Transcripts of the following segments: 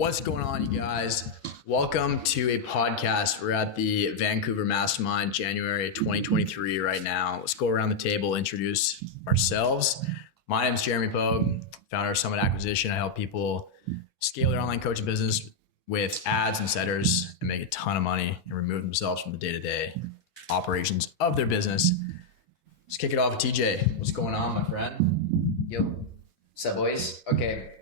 What's going on, you guys? Welcome to a podcast. We're at the Vancouver Mastermind, January 2023 right now. Let's go around the table, introduce ourselves. My name is Jeremy Pogue, founder of Summit Acquisition. I help people scale their online coaching business with ads and setters and make a ton of money and remove themselves from the day-to-day operations of their business. Let's kick it off with TJ. What's going on, my friend? Yo, what's up, boys? Okay,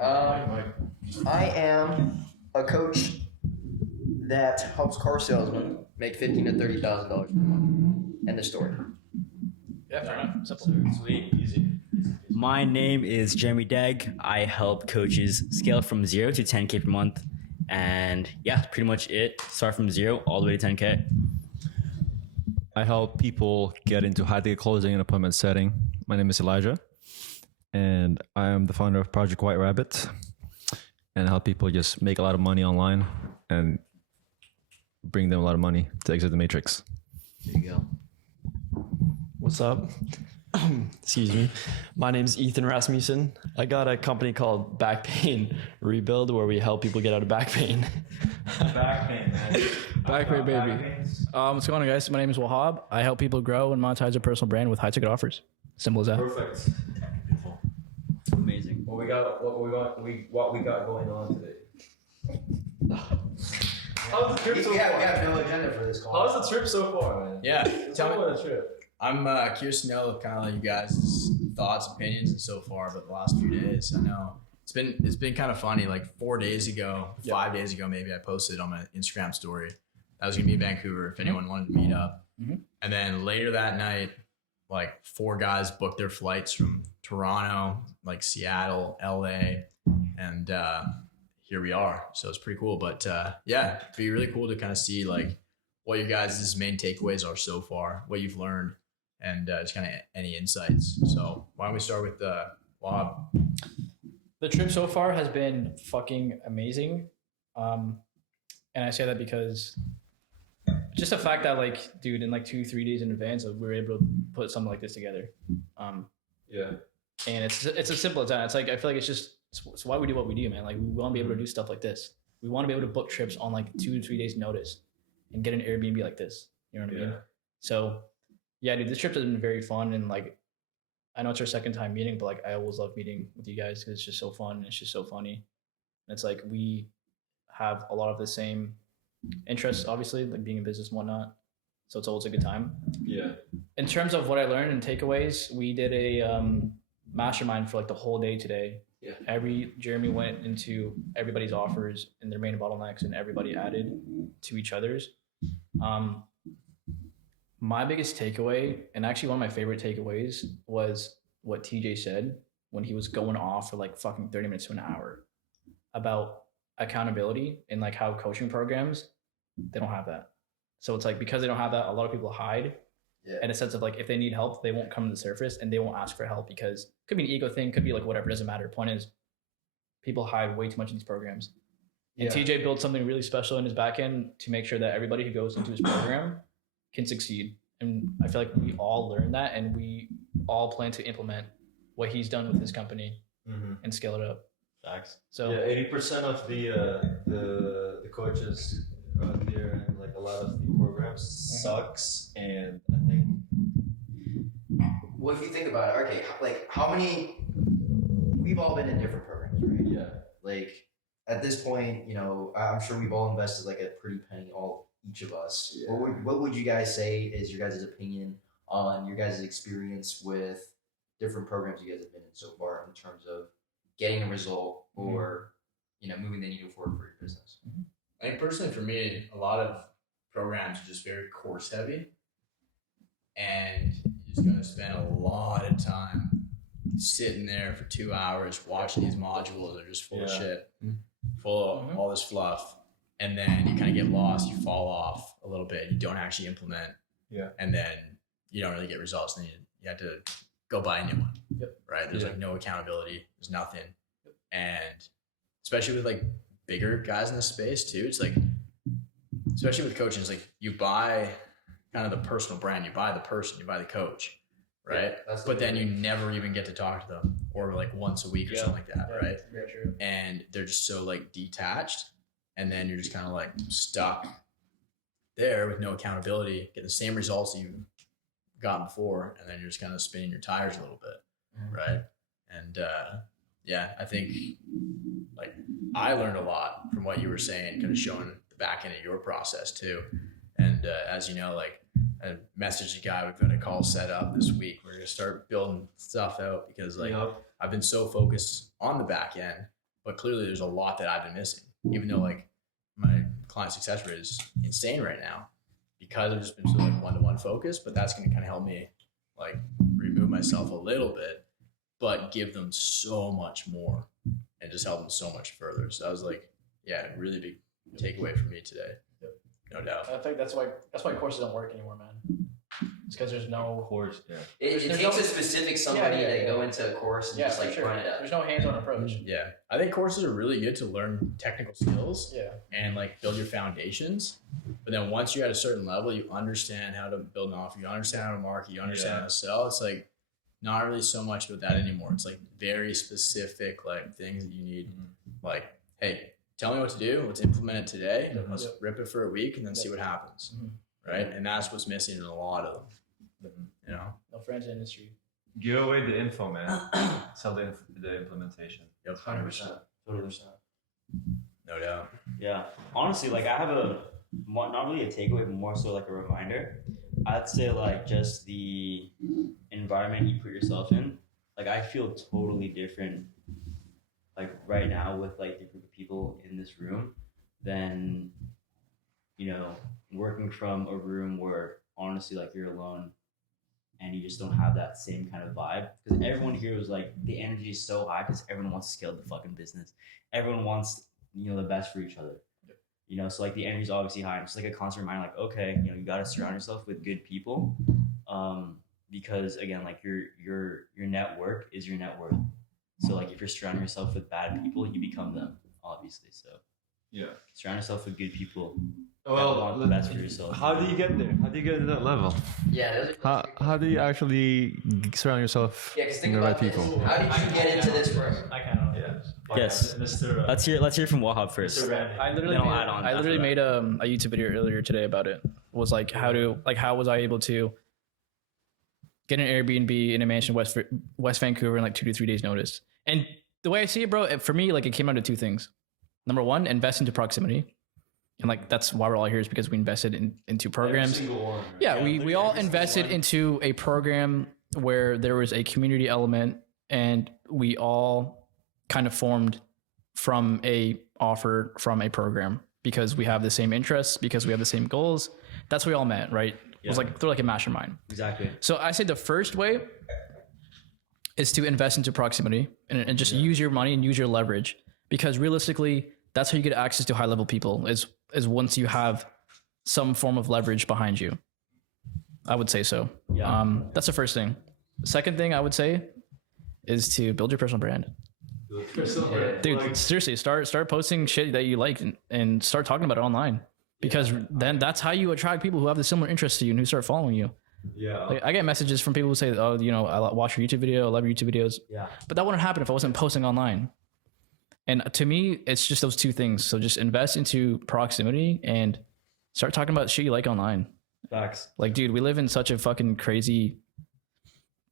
I am a coach that helps car salesmen make $15,000 to $30,000 per month. End of story. Yeah, fair enough. Simple. Sweet, easy. My name is Jeremy Degg. I help coaches scale from 0 to 10K per month. And yeah, pretty much it. Start from 0 all the way to 10K. I help people get into high-ticket closing and appointment setting. My name is Elijah, and I am the founder of Project White Rabbit, and I help people just make a lot of money online and bring them a lot of money to exit the matrix. There you go. What's up? Excuse me. My name is Ethan Rasmussen. I got a company called Back Pain Rebuild where we help people get out of back pain. Back pain, man. Back pain, baby. What's going on, guys? My name is Wahab. I help people grow and monetize their personal brand with high ticket offers. Simple as that. Perfect. Beautiful. Amazing. What we got going on today? How's the trip so We far? have no agenda for this call. How's the trip so far, man? Yeah, Tell me about the trip. I'm curious to know kind of like you guys' thoughts, opinions, and so far. But the last few days, I know it's been kind of funny. Like 5 days ago, maybe I posted on my Instagram story I was gonna be in Vancouver if anyone wanted to meet up. Mm-hmm. And then later that night, like 4 guys booked their flights from Toronto, like Seattle, LA, and here we are. So it's pretty cool. But yeah, it'd be really cool to kind of see like what your guys' main takeaways are so far, what you've learned, and just kind of any insights. So why don't we start with Wahab? The trip so far has been fucking amazing. And I say that because just the fact that like, dude, in like 2-3 days in advance, we were able to put something like this together. Yeah. And it's as simple as that. It's like, I feel like it's why we do what we do, man. Like we want to be able to do stuff like this. We want to be able to book trips on like 2 to 3 days notice and get an Airbnb like this. You know what I mean? So yeah, dude, this trip has been very fun. And like, I know it's our second time meeting, but like, I always love meeting with you guys because it's just so fun. And it's just so funny. And it's like, we have a lot of the same interests, obviously, like being in business and whatnot. So it's always a good time. Yeah. In terms of what I learned and takeaways, we did a mastermind for like the whole day today. Yeah. Jeremy went into everybody's offers and their main bottlenecks, and everybody added to each other's. My biggest takeaway, and actually one of my favorite takeaways, was what TJ said when he was going off for like fucking 30 minutes to an hour about accountability and like how coaching programs, they don't have that. So it's like, because they don't have that, a lot of people hide in a sense of like, if they need help, they won't come to the surface and they won't ask for help because it could be an ego thing, could be like whatever, it doesn't matter. Point is, people hide way too much in these programs. And TJ built something really special in his back end to make sure that everybody who goes into his program can succeed. And I feel like we all learned that, and we all plan to implement what he's done with his company and scale it up. Facts. So yeah, 80% of the coaches out there and like a lot of the programs sucks, and I think. Well, if you think about it, okay, like how many? We've all been in different programs, right? Yeah. Like at this point, you know, I'm sure we've all invested like a pretty penny, each of us. Yeah. What would you guys say is your guys' opinion on your guys' experience with different programs you guys have been in so far in terms of getting a result or, you know, moving the needle forward for your business? I think personally for me, a lot of programs are just very course heavy, and you just gotta spend a lot of time sitting there for 2 hours watching these modules that are just full of shit, full of all this fluff. And then you kind of get lost, you fall off a little bit, you don't actually implement. Yeah. And then you don't really get results, and then you have to go buy a new one. Right? There's like no accountability, there's nothing. And especially with like bigger guys in this space too, it's like, especially with coaching, it's like you buy kind of the personal brand, you buy the person, you buy the coach, right? That's But then you literally- never even get to talk to them, or like once a week or Yeah. something like that, right? Very true. And they're just so like detached, and then you're just kind of like stuck there with no accountability, getting the same results that you got before, and then you're just kind of spinning your tires a little bit, Mhm. right? And yeah, I think like I learned a lot from what you were saying, kind of showing the back end of your process too. And as you know, like I messaged a guy, we've got a call set up this week. We're gonna start building stuff out because like I've been so focused on the back end, but clearly there's a lot that I've been missing. Even though like my client success rate is insane right now because I've just been so like one-to-one focused, but that's gonna kind of help me like remove myself a little bit, but give them so much more and just help them so much further. So that was like, yeah, a really big takeaway for me today. No doubt. I think that's why courses don't work anymore, man. It's because there's no course, yeah. It There's takes no- a specific somebody to go into a course and just for like sure. run it up. There's no hands-on approach. Yeah. I think courses are really good to learn technical skills Yeah. and like build your foundations. But then once you're at a certain level, you understand how to build an offer, you understand how to market, you understand how to sell. It's like not really so much about that anymore. It's like very specific like things that you need. Like, hey, tell me what to do. Let's implement it today. Let's rip it for a week and then see what happens. Mhm. Right. And that's what's missing in a lot of them. You know? No friends in industry. Give away the info, man. Sell the implementation. Yep. 100%. 100%. No doubt. Yeah. Honestly, like I have not really a takeaway, but more so like a reminder. I'd say like just the environment you put yourself in. Like I feel totally different like right now with like the group of people in this room than, working from a room where honestly like you're alone and you just don't have that same kind of vibe. Because everyone here was like, the energy is so high because everyone wants to scale the fucking business. Everyone wants, the best for each other. So like the energy is obviously high. And it's like a constant reminder, like, okay, you got to surround yourself with good people. Because again, like your network is your net worth. So like if you're surrounding yourself with bad people, you become them, obviously. So Yeah. surround yourself with good people. Well, want the best for yourself. how do you get there? How do you get to that level? Yeah, those are How do you actually surround yourself Yeah, because think with the right about this. people? How did you get into this room? I kind of. Yeah. Yes. Mr. Let's hear from Wahab first. I literally Then I'll made, add on I after literally that. made a YouTube video earlier today about it. Was like how was I able to get an Airbnb in a mansion West Vancouver in like 2 to 3 days notice. And the way I see it, bro, for me, like it came down to two things. Number one, invest into proximity. And like that's why we're all here is because we invested into programs. Yeah, we all invested into a program where there was a community element and we all kind of formed from a offer from a program because we have the same interests, because we have the same goals. That's what we all met, right? It was like they're like a mastermind. Exactly. So I say the first way is to invest into proximity and just use your money and use your leverage because realistically, that's how you get access to high level people is once you have some form of leverage behind you. I would say so. Yeah. That's the first thing. Second thing I would say is to build your personal brand. Dude, seriously, start posting shit that you like and start talking about it online because then that's how you attract people who have the similar interests to you and who start following you. Yeah. Like, I get messages from people who say, "Oh, I watch your YouTube video. I love your YouTube videos." Yeah. But that wouldn't happen if I wasn't posting online. And to me, it's just those two things. So just invest into proximity and start talking about shit you like online. Facts. Like, dude, we live in such a fucking crazy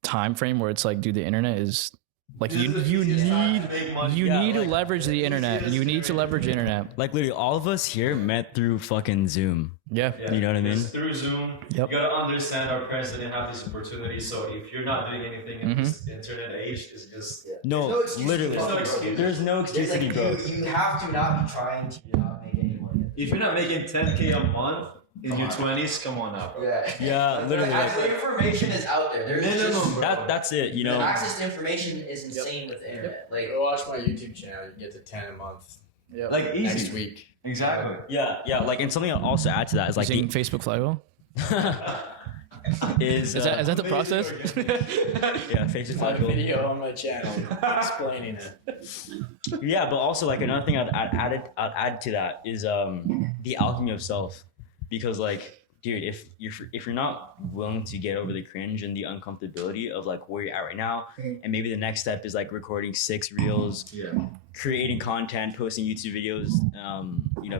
time frame where it's like, dude, the internet is like you need to leverage the internet. You need to leverage the internet. Like literally all of us here met through fucking Zoom. Yeah. You know what I mean? It's through Zoom. Yep. You gotta understand our parents didn't have this opportunity. So if you're not doing anything in this internet age, it's just No, no excuse literally. to no excuse. There's no excuse There's to be like broke. you have to not be trying to not make any money. if you're not making 10K a month in your 20s, come on now, bro. Yeah. Yeah, literally. The information is out there. There's Minimum, just bro. That's it, the access to information is insane with the internet. Like Go watch my YouTube channel. You can get to 10 a month Yep. Like easy. next week. Exactly. Yeah, like and something I'll also add to that is like Using Facebook Flywheel. is Is that the process? yeah, Facebook Got a Live. video on my channel explaining it. Yeah, but also like another thing I'd add to that is the alchemy of self, because like dude, if you're not willing to get over the cringe and the uncomfortability of like where you're at right now, and maybe the next step is like recording 6 reels, creating content, posting YouTube videos,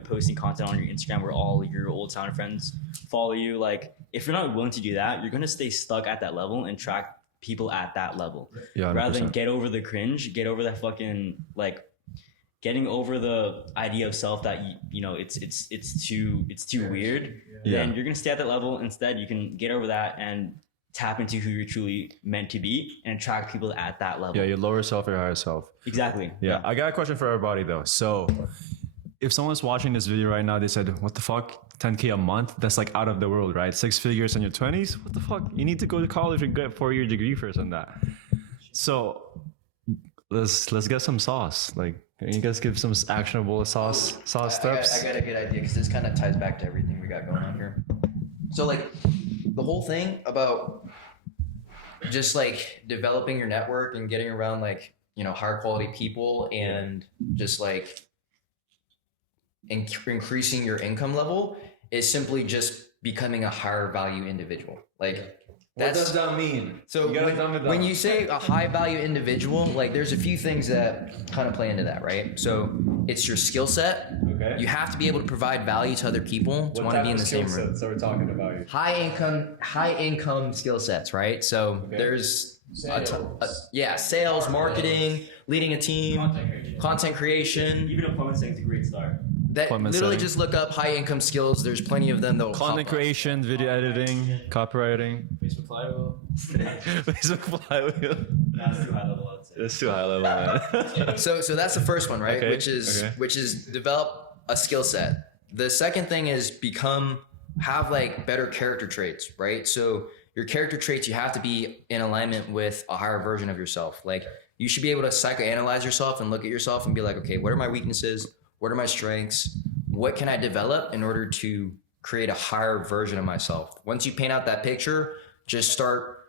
posting content on your Instagram where all your old sound friends follow you. Like, if you're not willing to do that, you're gonna stay stuck at that level and track people at that level. Yeah, 100%. Rather than get over the cringe, get over that fucking like. Getting over the idea of self that it's too weird, then you're gonna stay at that level. Instead, you can get over that and tap into who you're truly meant to be and attract people at that level. Yeah, your lower self, your higher self. Exactly. Yeah, I got a question for everybody though. So, if someone's watching this video right now, they said, "What the fuck? 10K a month? That's like out of the world, right? 6 figures in your 20s? What the fuck? You need to go to college and get a 4-year degree first on that." So, let's get some sauce. Like, can you guys give some actionable sauce steps? I got a good idea because this kind of ties back to everything we got going on here. So like the whole thing about just like developing your network and getting around like, higher quality people and just like increasing your income level is simply just becoming a higher value individual. Like, what does that mean? So when you say a high value individual, like there's a few things that kind of play into that, right? So it's your skill set. Okay. You have to be able to provide value to other people to want to be in the same room. So we're talking about you. High income skill sets, right? So there's sales, marketing, leading a team, content creation. Even appointment setting is a great start. That literally just look up high income skills. There's plenty of them. Content creation, video editing, copywriting. Facebook Flywheel. Facebook flywheel. That's too high level, I'd say. That's too high level, man. So that's the first one, right? Okay, Which is develop a skill set. The second thing is have like better character traits, right? So your character traits, you have to be in alignment with a higher version of yourself. Like, you should be able to psychoanalyze yourself and look at yourself and be like, okay, what are my weaknesses? What are my strengths? What can I develop in order to create a higher version of myself? Once you paint out that picture, just start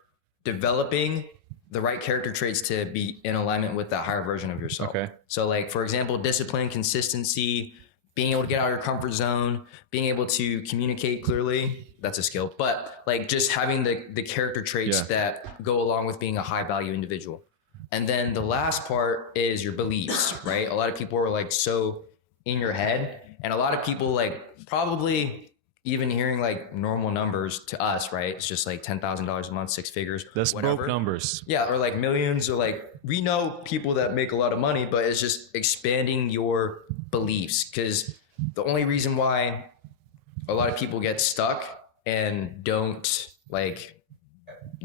developing the right character traits to be in alignment with that higher version of yourself. Okay. So like, for example, discipline, consistency, being able to get out of your comfort zone, being able to communicate clearly, that's a skill. But like just having the character traits that go along with being a high value individual. And then the last part is your beliefs, right? A lot of people are like so in your head, and a lot of people like probably even hearing like normal numbers to us, right? It's just like $10,000 a month, 6 figures. That's whatever. broke numbers. Yeah, or like millions, or like we know people that make a lot of money, but it's just expanding your beliefs. Because the only reason why a lot of people get stuck and don't like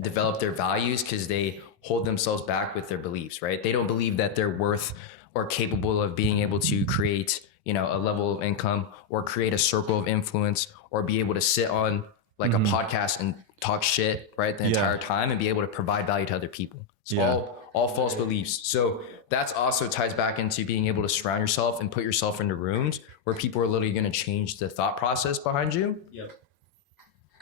develop their values because they hold themselves back with their beliefs, right? They don't believe that they're worth or capable of being able to create, a level of income or create a circle of influence or be able to sit on like a podcast and talk shit, right, the entire time and be able to provide value to other people. It's all false beliefs. So that's also ties back into being able to surround yourself and put yourself into rooms where people are literally going to change the thought process behind you. Yep.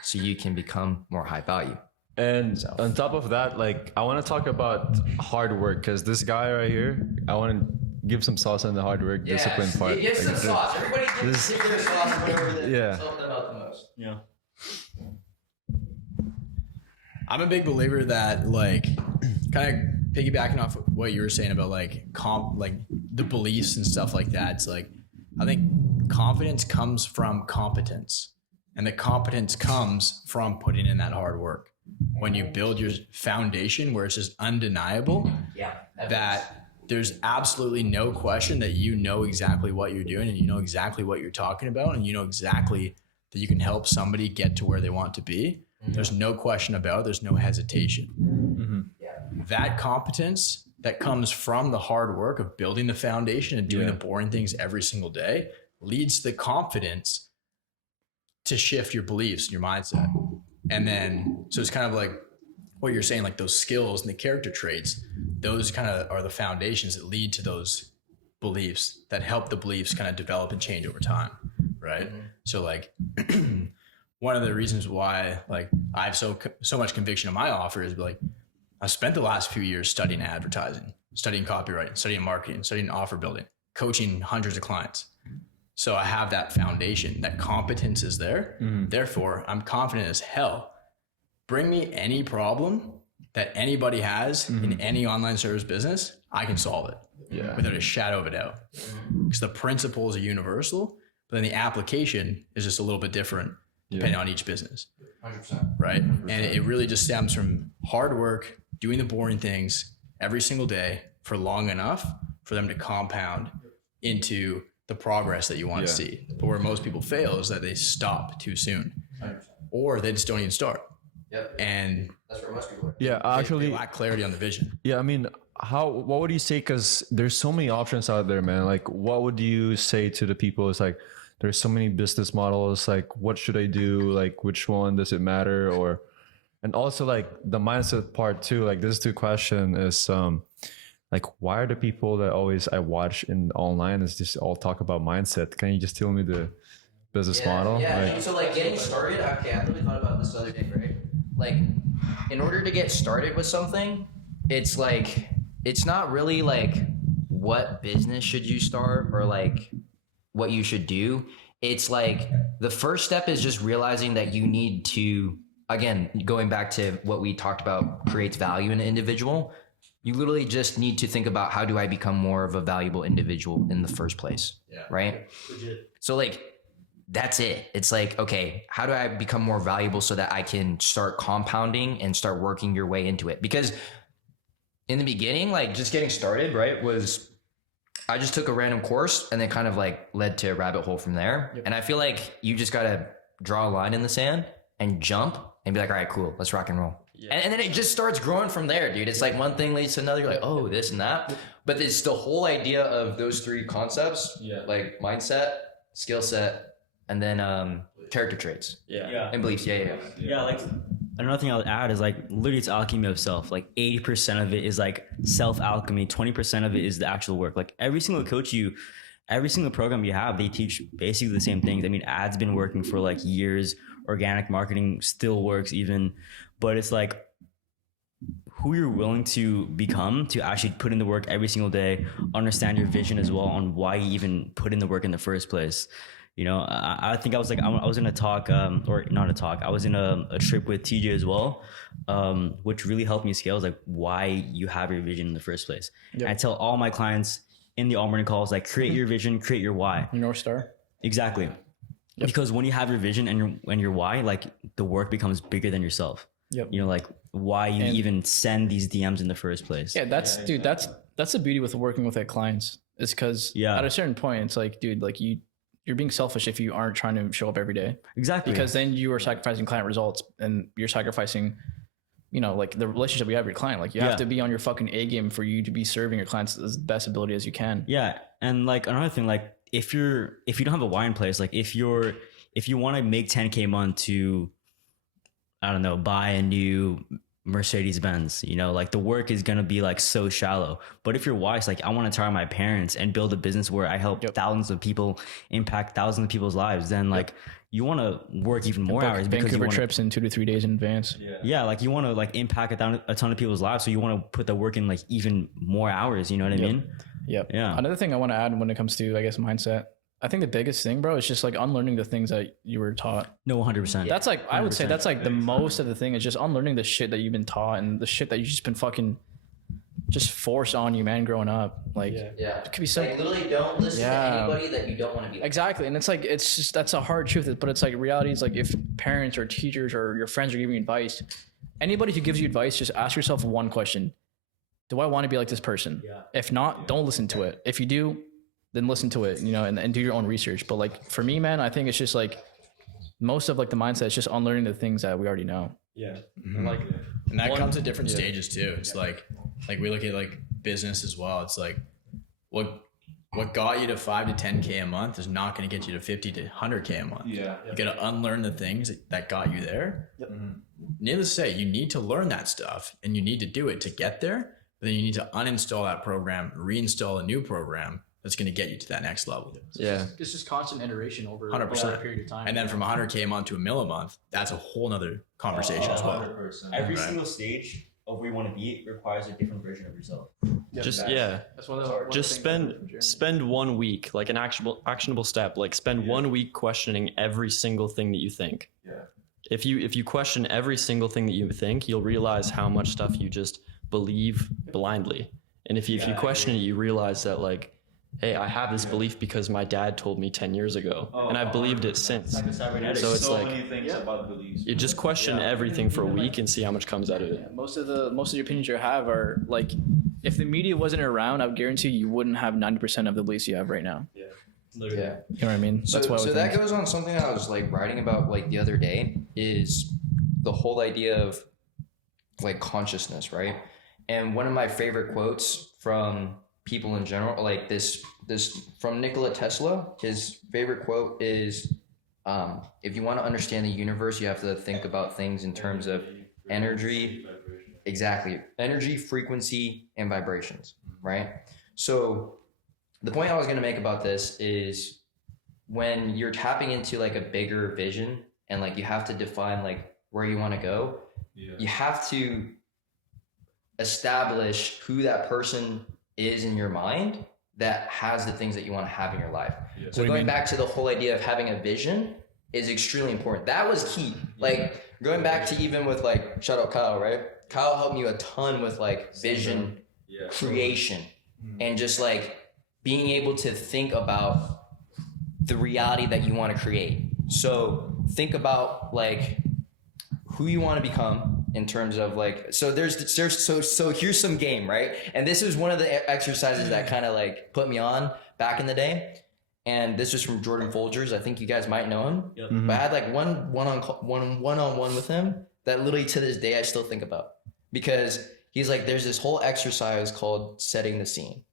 So you can become more high value. And on top of that, like, I want to talk about hard work, because this guy right here, I want to give some sauce on the hard work discipline part. Give some Like, sauce. Everybody give their sauce, whatever that Yeah. help them out the most. Yeah. I'm a big believer that, like, kind of piggybacking off what you were saying about like the beliefs and stuff like that. It's like, I think confidence comes from competence, and the competence comes from putting in that hard work. When you build your foundation where it's just undeniable that there's absolutely no question that you know exactly what you're doing and you know exactly what you're talking about and you know exactly that you can help somebody get to where they want to be. There's no question about it. There's no hesitation. That competence that comes from the hard work of building the foundation and doing the boring things every single day leads to the confidence to shift your beliefs and your mindset. And then, so it's kind of like what you're saying, like those skills and the character traits, those kind of are the foundations that lead to those beliefs that help the beliefs kind of develop and change over time. Right. So like one of the reasons why like I have so much conviction in my offer is like, I've spent the last few years studying advertising, studying copywriting, studying marketing, studying offer building, coaching hundreds of clients. So I have that foundation, that competence is there. Therefore, I'm confident as hell. Bring me any problem that anybody has in any online service business, I can solve it without a shadow of a doubt. Because the principles are universal, but then the application is just a little bit different depending on each business. 100%. Right. 100%. And it really just stems from hard work, doing the boring things every single day for long enough for them to compound into the progress that you want to see. But where most people fail is that they stop too soon 100%. or they just don't even start. Yep. And That's where most people are. Yeah, they actually, lack clarity on the vision. yeah. I mean, what would you say? Because there's so many options out there, man. Like, what would you say to the people? It's like there's so many business models. Like, what should I do? Like, which one does it matter? Or, and also like the mindset part too. Like, this two question is like, why are the people that always I watch in online is just all talk about mindset? Can you just tell me the business model? Yeah. Like, So like getting started, okay, I literally thought about this the other day, right? Like, in order to get started with something, it's like, it's not really like what business should you start or like what you should do. It's like the first step is just realizing that you need to, again, going back to what we talked about, creates value in an individual. You literally just need to think about how do I become more of a valuable individual in the first place, right? So like, that's it. It's like, okay, how do I become more valuable so that I can start compounding and start working your way into it? Because in the beginning, like just getting started, right, was I just took a random course and then kind of like led to a rabbit hole from there. And I feel like you just got to draw a line in the sand and jump and be like, all right, cool, let's rock and roll. And then it just starts growing from there, dude. It's like one thing leads to another. You're like, oh, this and that. But it's the whole idea of those three concepts, like mindset, skill set, and then character traits and beliefs. Yeah, like another thing I'll add is like literally it's alchemy of self. Like 80% of it is like self alchemy, 20% of it is the actual work. Like every single every single program you have, they teach basically the same things. I mean, ads been working for like years, organic marketing still works even, but it's like who you're willing to become to actually put in the work every single day, understand your vision as well on why you even put in the work in the first place. You know, I think I was in a talk, or not a talk. I was in a trip with TJ as well, which really helped me scale. Is like why you have your vision in the first place. And I tell all my clients in the all morning calls, like create your vision, create your why. Your North Star. Exactly. Because when you have your vision and your why, like the work becomes bigger than yourself. You know, like why you even send these DMs in the first place. Yeah, that's the beauty with working with clients. Is because at a certain point, it's like, dude, like you're being selfish if you aren't trying to show up every day. Exactly. Because then you are sacrificing client results and you're sacrificing, you know, like the relationship you have with your client. Like you have to be on your fucking A game for you to be serving your clients as the best ability as you can. Yeah. And like another thing, like if you don't have a why in place, like if you want to make 10K a month to, I don't know, buy a new Mercedes Benz, you know, like the work is going to be like so shallow. But if you're wise, like I want to retire my parents and build a business where I help thousands of people, impact thousands of people's lives, then like you want to work even more hours. Vancouver trips in 2 to 3 days in advance. Yeah. Like you want to like impact a ton of people's lives. So you want to put the work in like even more hours. You know what I mean? Yeah. Another thing I want to add when it comes to, I guess, mindset, I think the biggest thing, bro, is just like unlearning the things that you were taught. No, 100%. That's like, I would say that's like the most of the thing is just unlearning the shit that you've been taught and the shit that you've just been fucking just forced on you, man, growing up. Like, it could be so. Like, literally don't listen to anybody that you don't want to be like. Exactly. And it's like, it's just, that's a hard truth, but it's like reality is like if parents or teachers or your friends are giving you advice, anybody who gives you advice, just ask yourself one question. Do I want to be like this person? If not, don't listen to it. If you do, then listen to it, you know, and do your own research. But like for me, man, I think it's just like most of like the mindset is just unlearning the things that we already know. And that comes at different stages too. It's like we look at like business as well. It's like what got you to 5 to 10K a month is not going to get you to 50 to 100K a month. You got to unlearn the things that got you there. Needless to say, you need to learn that stuff and you need to do it to get there. But then you need to uninstall that program, reinstall a new program that's going to get you to that next level. It's just constant iteration over 100%. a period of time. And then from 100K a month to $1 million a month, that's a whole nother conversation as well. 100%. Every single stage of where you want to be requires a different version of yourself. Just That's one of the just spend 1 week, like an actionable step, like spend 1 week questioning every single thing that you think. Yeah. If you question every single thing that you think, you'll realize how much stuff you just believe blindly. And if you question it, you realize that, like, hey, I have this belief because my dad told me 10 years ago, and I've believed it since. So it's like, many things about beliefs. you just question everything for a week and see how much comes out of it. Most of the opinions you have are like, if the media wasn't around, I would guarantee you wouldn't have 90% of the beliefs you have right now. Yeah. You know what I mean? So that goes on something I was like writing about like the other day, is the whole idea of like consciousness, right? And one of my favorite quotes from people in general, like this from Nikola Tesla, his favorite quote is, if you want to understand the universe, you have to think about things in terms of energy, energy, frequency, and vibrations, right? So the point I was going to make about this is, when you're tapping into like a bigger vision and like you have to define like where you want to go, you have to establish who that person is in your mind that has the things that you want to have in your life. So going back to the whole idea of having a vision is extremely important. That was key. Like going back to even with like, shout out Kyle, right? Kyle helped me a ton with like vision creation and just like being able to think about the reality that you want to create. So think about like who you want to become in terms of like, so here's some game, right? And this is one of the exercises that kind of like put me on back in the day. And this was from Jordan Folgers. I think you guys might know him. Yep. But I had like one-on-one with him that literally to this day I still think about, because he's like, there's this whole exercise called setting the scene,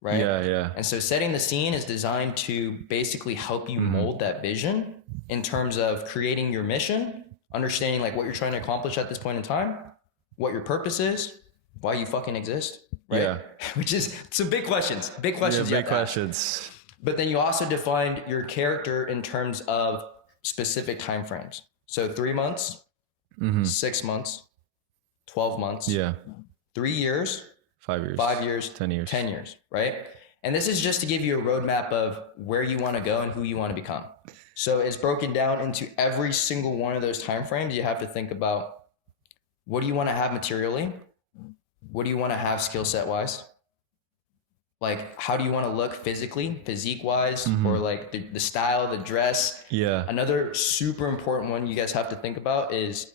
right? Yeah. And so setting the scene is designed to basically help you mold that vision in terms of creating your mission, understanding like what you're trying to accomplish at this point in time, what your purpose is, why you fucking exist, right? Yeah. Which is some big questions. Big questions. But then you also defined your character in terms of specific time frames. So 3 months, 6 months, 12 months, 3 years, 5 years, 5 years, 10 years, 10 years, right? And this is just to give you a roadmap of where you want to go and who you want to become. So it's broken down into every single one of those time frames. You have to think about, what do you want to have materially? What do you want to have skill set wise? Like, how do you want to look physically, physique wise, or like the style, the dress? Yeah. Another super important one you guys have to think about is,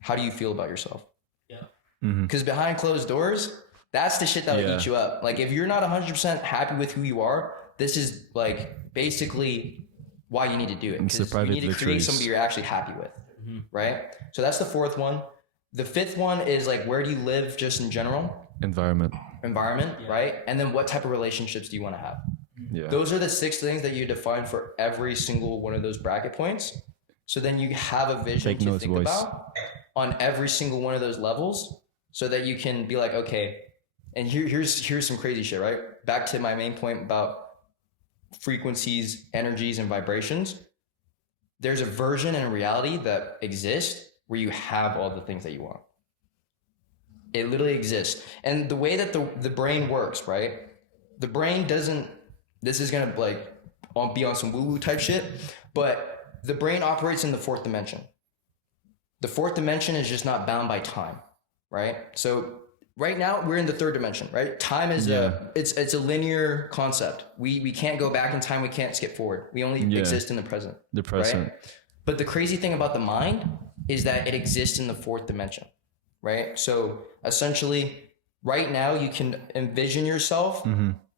how do you feel about yourself? Yeah. Because behind closed doors, that's the shit that will eat you up. Like, if you're not 100% happy with who you are, this is like basically why you need to do it. Because you need to create somebody you're actually happy with, right? So that's the fourth one. The fifth one is like, where do you live just in general? Environment, right? And then what type of relationships do you want to have? Yeah. Those are the 6 things that you define for every single one of those bracket points. So then you have a vision to think about on every single one of those levels, so that you can be like, okay, and here's some crazy shit, right? Back to my main point about frequencies, energies, and vibrations. There's a version and a reality that exists where you have all the things that you want. It literally exists. And the way that the brain works, right? The brain doesn't, this is going to like be on some woo-woo type shit, but the brain operates in the 4th dimension. The 4th dimension is just not bound by time, right? So right now we're in the 3rd dimension, right? Time is it's a linear concept. We can't go back in time. We can't skip forward. We only exist in the present. The present. Right? But the crazy thing about the mind is that it exists in the 4th dimension, right? So essentially right now you can envision yourself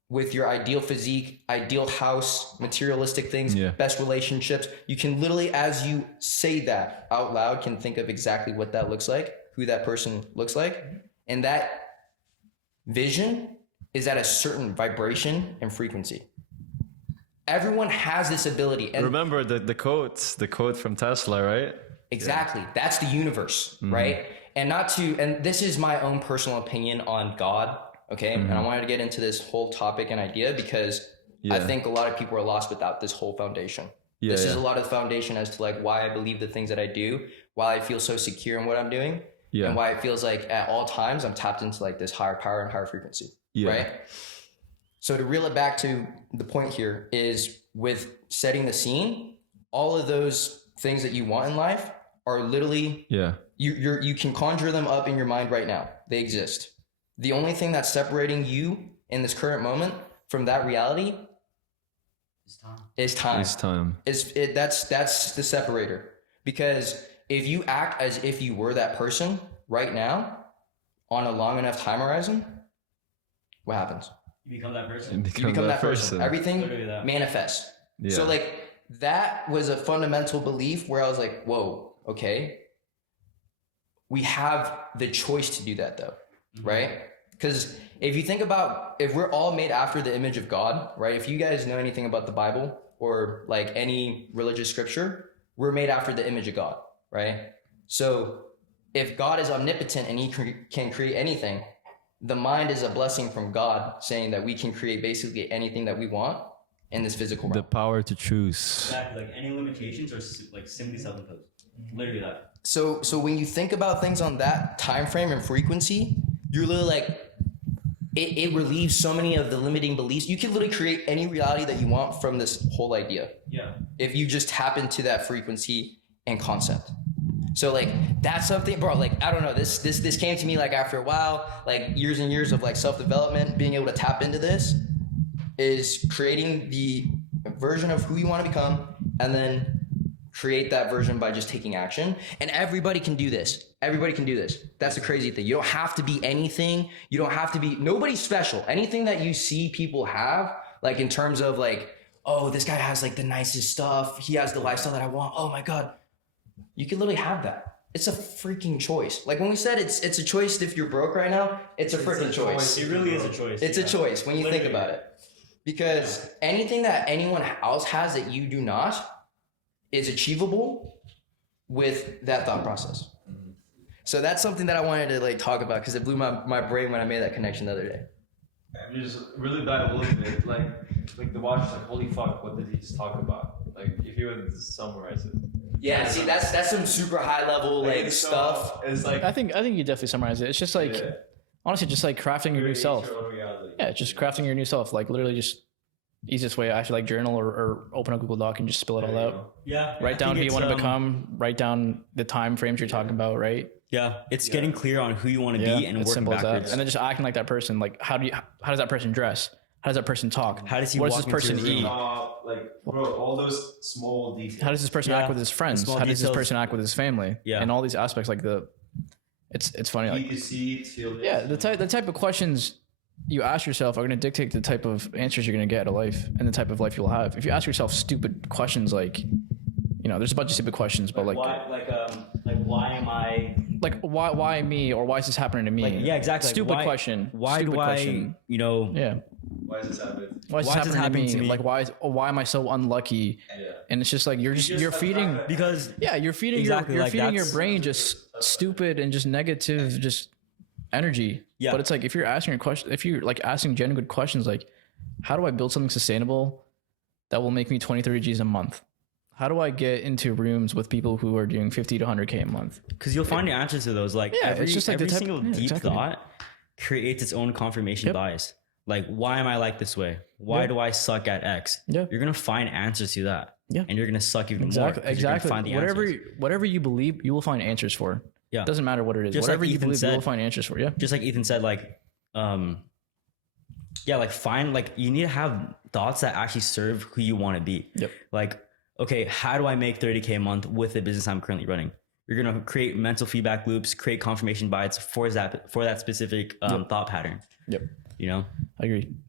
with your ideal physique, ideal house, materialistic things, best relationships. You can literally, as you say that out loud, can think of exactly what that looks like, who that person looks like. And that vision is at a certain vibration and frequency. Everyone has this ability. And remember the quote from Tesla, right? Exactly. That's the universe, right? And and this is my own personal opinion on God, okay? And I wanted to get into this whole topic and idea because I think a lot of people are lost without this whole foundation. This is a lot of the foundation as to like why I believe the things that I do, why I feel so secure in what I'm doing. Yeah. and why it feels like at all times I'm tapped into like this higher power and higher frequency. Yeah. Right. So to reel it back to the point here is with setting the scene, all of those things that you want in life are literally Yeah. you can conjure them up in your mind right now. They exist. The only thing that's separating you in this current moment from that reality It's time. is time. It's time. That's the separator. Because if you act as if you were that person right now on a long enough time horizon, what happens? You become that person. And You become that person. Everything Literally that. manifests. Yeah. So like that was a fundamental belief where I was like, whoa, okay. We have the choice to do that though, right? Because if you think about, if we're all made after the image of God, right? If you guys know anything about the Bible or like any religious scripture, we're made after the image of God, right? So if God is omnipotent and he can create anything, the mind is a blessing from God saying that we can create basically anything that we want in this physical The realm. power to choose. Exactly. Like any limitations are like simply self-imposed. Literally that. So when you think about things on that time frame and frequency, you're literally like, it relieves so many of the limiting beliefs. You can literally create any reality that you want from this whole idea Yeah. if you just tap into that frequency and concept. So like that's something, bro, like I don't know, this came to me like after a while, like years and years of like self-development, being able to tap into this is creating the version of who you want to become and then create that version by just taking action. And everybody can do this. Everybody can do this. That's the crazy thing. You don't have to be anything. You don't have to be, nobody's special. Anything that you see people have, like in terms of like, oh, this guy has like the nicest stuff. He has the lifestyle that I want. Oh my God. You can literally have that. It's a freaking choice. Like when we said it's a choice if you're broke right now, it's a freaking choice. It really is a choice. It's a choice when you think about it. Because anything that anyone else has that you do not is achievable with that thought process. So that's something that I wanted to like talk about because it blew my brain when I made that connection the other day. I'm just really bad at believing it. Like the watch is like, holy fuck, what did he just talk about? Like if you would summarize it. Yeah, see that's some super high level like it's so- stuff. It's like I think you definitely summarize it. It's just like honestly, just like crafting your new self. Yeah, just crafting your new self. Like literally, just easiest way. Actually, like journal or open a Google Doc and just spill it all out. Yeah. Write down who you want to become. Write down the time frames you're talking about. Right. Yeah. It's getting clear on who you want to be and it's working simple as that. backwards. And then just acting like that person. Like how does that person dress? How does that person talk? How does he What does walk this person into a room? eat? like bro, all those small details. How does this person Yeah, act with his friends? small How does this details. person act with his family? Yeah. And all these aspects, like it's funny. Like you see till yeah, the type of questions you ask yourself are going to dictate the type of answers you're going to get out of life and the type of life you'll have. If you ask yourself stupid questions, like there's a bunch of stupid questions, but like why am I why me, or why is this happening to me? like yeah exactly Stupid why, question. Why Stupid do I question. yeah why is this happening? Why is this happening to me? Like why am I so unlucky? Yeah. And it's just like you're feeding. because Yeah, you're feeding Exactly, you're like, feeding your that's- brain just stupid and just negative, just energy. Yeah. But it's like if you're asking a question, if you're like asking genuine questions, like how do I build something sustainable that will make me 20, 30 G's a month? How do I get into rooms with people who are doing 50 to 100K a month? because you'll find the answers to those like Yeah, every, it's just like the every type- single yeah, deep exactly. thought creates its own confirmation Yep. bias. Like why am I like this way? Why Yeah. do I suck at X? Yeah. You're gonna find answers to that. Yeah. And you're gonna suck even more. Exactly. 'cause you're gonna Exactly. find the Whatever answers. whatever you believe, you will find answers for. Yeah. Doesn't matter what it is. Just like Whatever you Ethan believe, you will said. find answers for. Yeah. Just like Ethan said, find you need to have thoughts that actually serve who you want to be. Yep. Like, okay, how do I make 30K a month with the business I'm currently running? You're gonna create mental feedback loops, create confirmation bias for that specific thought pattern. Yep. You know? I agree.